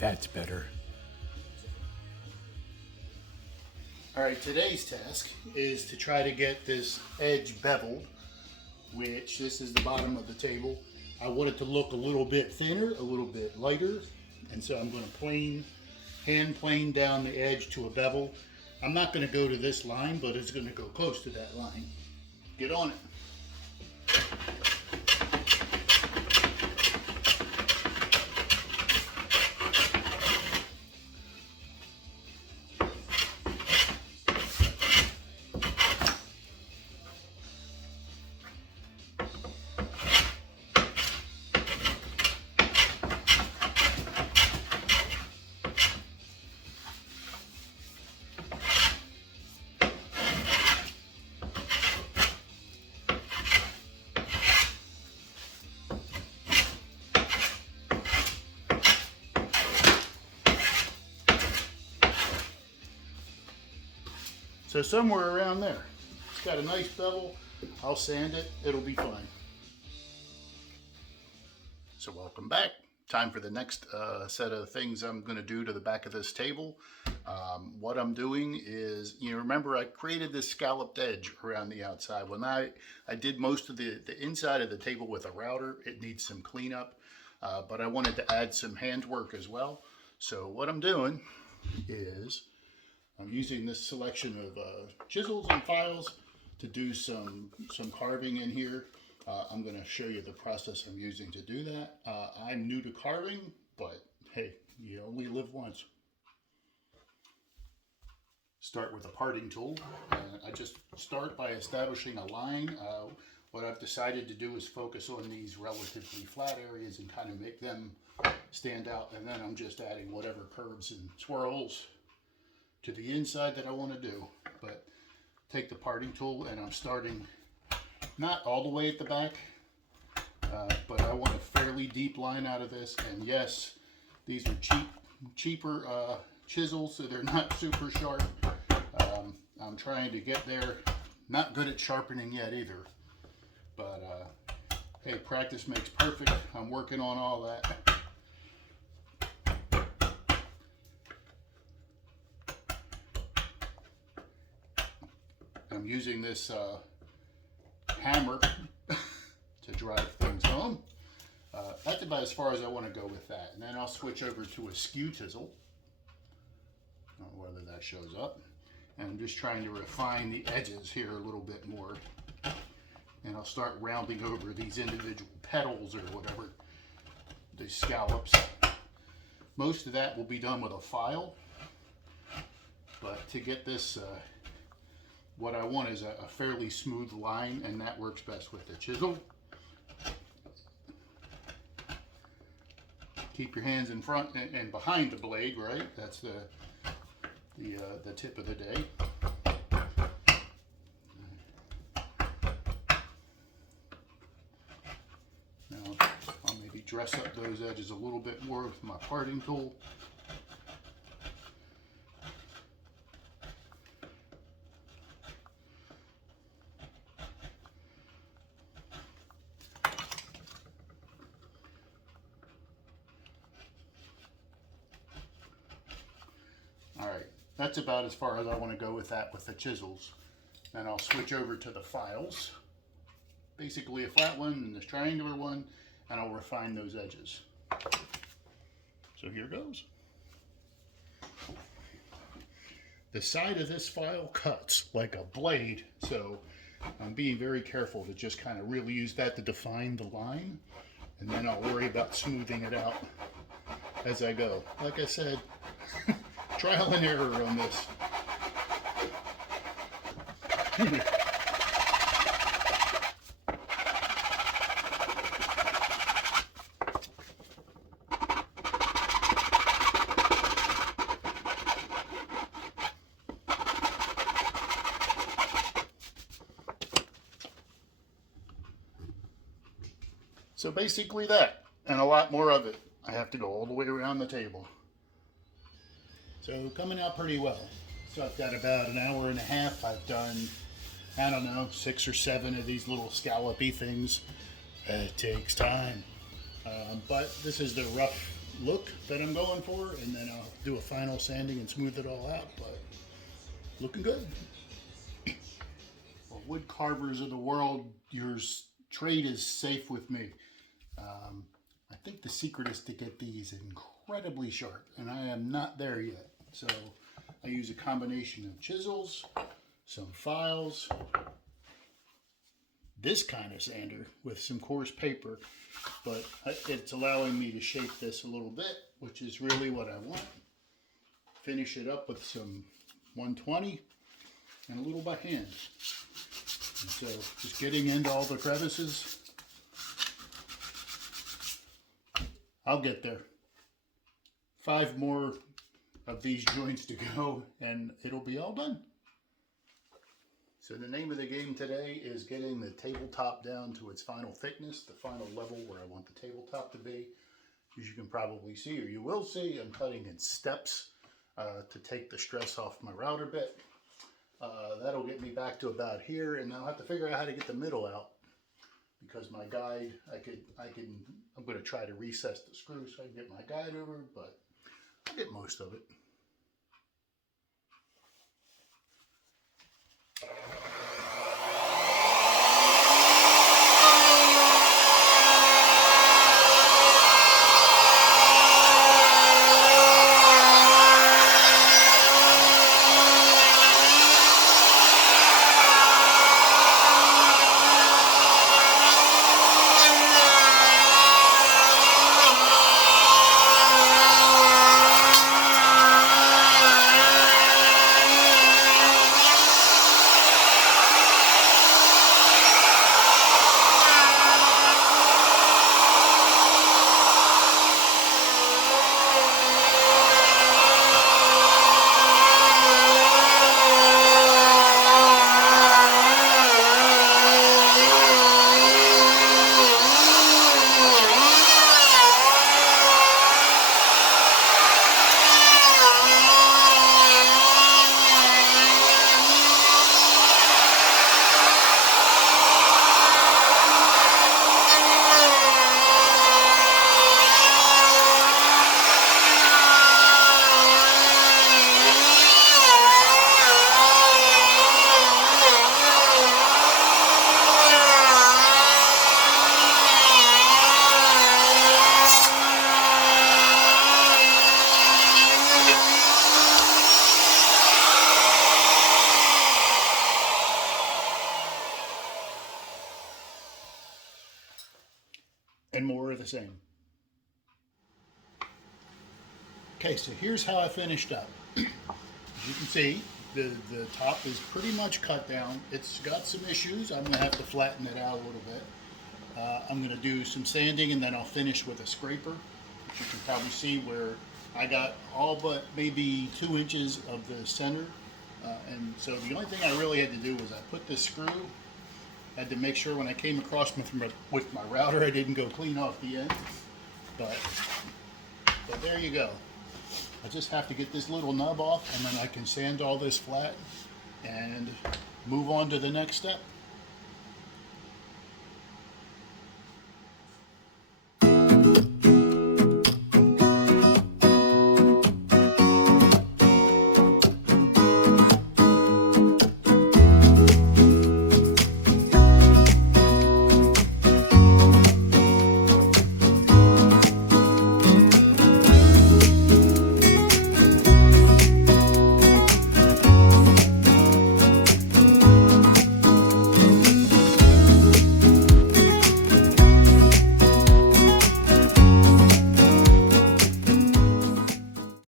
That's better. All right, today's task is to try to get this edge beveled, which this is the bottom of the table. I want it to look a little bit thinner, a little bit lighter, and so I'm going to hand plane down the edge to a bevel. I'm not going to go to this line, but it's going to go close to that line. Get on it. So somewhere around there. It's got a nice bevel. I'll sand it. It'll be fine. So welcome back. Time for the next set of things I'm going to do to the back of this table. What I'm doing is, remember I created this scalloped edge around the outside. When I did most of the inside of the table with a router, it needs some cleanup. But I wanted to add some handwork as well. So what I'm doing is I'm using this selection of chisels and files to do some carving in here. I'm going to show you the process I'm using to do that. I'm new to carving, but hey, you only live once. Start with a parting tool. I just start by establishing a line. What I've decided to do is focus on these relatively flat areas and kind of make them stand out, and then I'm just adding whatever curves and swirls to the inside that I want to do. But take the parting tool and I'm starting not all the way at the back, but I want a fairly deep line out of this. And yes, these are cheaper chisels, so they're not super sharp. I'm trying to get there. Not good at sharpening yet either, but hey, practice makes perfect. I'm working on all that. I'm using this hammer to drive things home. That's about as far as I want to go with that. And then I'll switch over to a skew chisel. I don't know whether that shows up. And I'm just trying to refine the edges here a little bit more. And I'll start rounding over these individual petals or whatever, these scallops. Most of that will be done with a file. But to get this what I want is a fairly smooth line, and that works best with the chisel. Keep your hands in front and behind the blade, right? That's the tip of the day. Now I'll maybe dress up those edges a little bit more with my parting tool. That's about as far as I want to go with that with the chisels. Then I'll switch over to the files. Basically a flat one and this triangular one, and I'll refine those edges. So here goes. The side of this file cuts like a blade, so I'm being very careful to just kind of really use that to define the line, and then I'll worry about smoothing it out as I go. Like I said, trial and error on this. So basically that, and a lot more of it. I have to go all the way around the table. So coming out pretty well. So I've got about an hour and a half. I've done, I don't know, 6 or 7 of these little scallopy things. It takes time. But this is the rough look that I'm going for, and then I'll do a final sanding and smooth it all out, but looking good. Well, wood carvers of the world, your trade is safe with me. I think the secret is to get these incredibly sharp, and I am not there yet. So I use a combination of chisels, some files, this kind of sander with some coarse paper, but it's allowing me to shape this a little bit, which is really what I want. Finish it up with some 120 and a little by hand. And so just getting into all the crevices. I'll get there. 5 more of these joints to go and it'll be all done. So the name of the game today is getting the tabletop down to its final thickness, the final level where I want the tabletop to be. As you can probably see, or you will see, I'm cutting in steps to take the stress off my router bit. That'll get me back to about here, and I'll have to figure out how to get the middle out because my guide, I'm going to try to recess the screw so I can get my guide over, but I'll get most of it. And more of the same. Okay, so here's how I finished up. As you can see, the top is pretty much cut down. It's got some issues. I'm going to have to flatten it out a little bit. I'm going to do some sanding and then I'll finish with a scraper. You can probably see where I got all but maybe 2 inches of the center. And so the only thing I really had to do was I put this screw. I had to make sure when I came across with my router I didn't go clean off the end. But there you go. I just have to get this little nub off and then I can sand all this flat and move on to the next step.